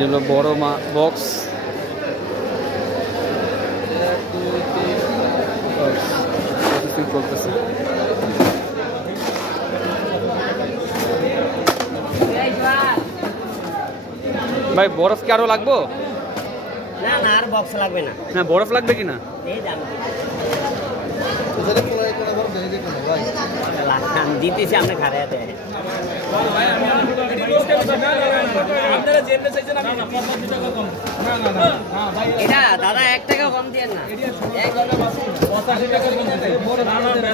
এগুলো বড় বক্স করতেছে। ভাই বরফ কি আরো লাগবো? না না আর বক্স লাগবে না। না বরফ লাগবে কিনা? এই দাম দিতেছি আপনি খারাপ এটা দাদা 1 টাকা কম দিয়ে না।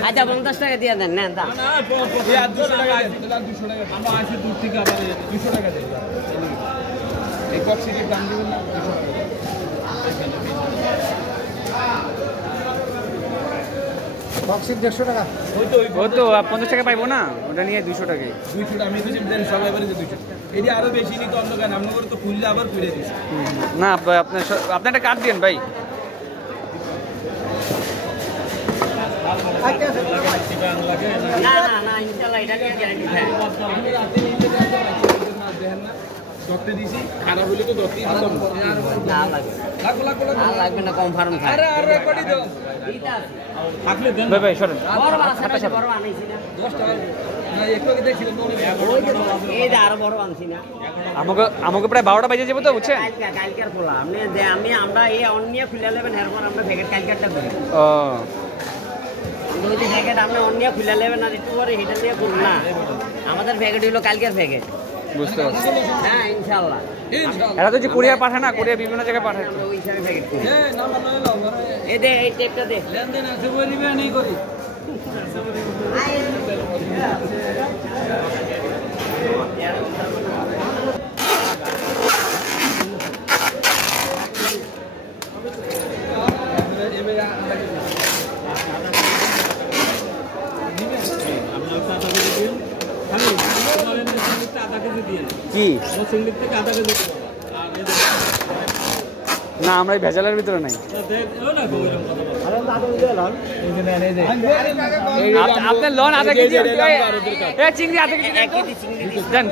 আচ্ছা 50 টাকা দিয়ে দেন। নেন দাম বক্সির 150 টাকা। ও তো 50 টাকা পাইবো না, ওটা নিয়ে 200 টাকায়। 200 টাকা আমি তো দেন সবাই বলে যে 200 এটি আরো বেশি নিতে অন্য কেন আমরা তো খুললে আবার ফিরে দিছি। না আপনি একটা কাট দিন ভাই। না না না ইনশাআল্লাহ এটা নিয়ে গ্যারান্টি থাকে। দেখেন না ডক্টর দিছি খারাপ হলে তো ডক্টর দিতাম না লাগবে না লাগবে না কনফার্ম থাকে। আরে আরে কোটি দাও এইটা থাকলে দেন ভাই ভাই সরেন। বড় আছে বড় আনাইছি না 10 টাকা না একটু আগে দেখছিলাম এই যে আরো বড় আনছি না। আমাকে প্রায় 12টা বাজে যাবো তো বুঝছেন। কালকের খোলা আমরা এই অন্য খুলে নেবেন এরপর আমরা প্যাকেট কালকেরটা করি। ও যদি প্যাকেট আপনি অন্য খুলে নেবেন আর একটু পরে এটা নিয়ে করুন না। আমাদের প্যাকেট হলো কালকের প্যাকেট। বুঝতে পারছি। হ্যাঁ ইনশাআল্লাহ। এরা তো যে কুরিয়ার পাঠায় না, কুরিয়ার বিভিন্ন জায়গায় পাঠায়। আমরা ওই হিসাবে প্যাকেট করি। এই নাম্বার নয় লাও এই দে এই টেপটা দে। লেনদেন আছে বলিবে নেই করি কি না আমরা এই ভেজালের ভিতরে নাই। আপনার লোন আধা কেজি চিংড়ি আধা কেজি দেন।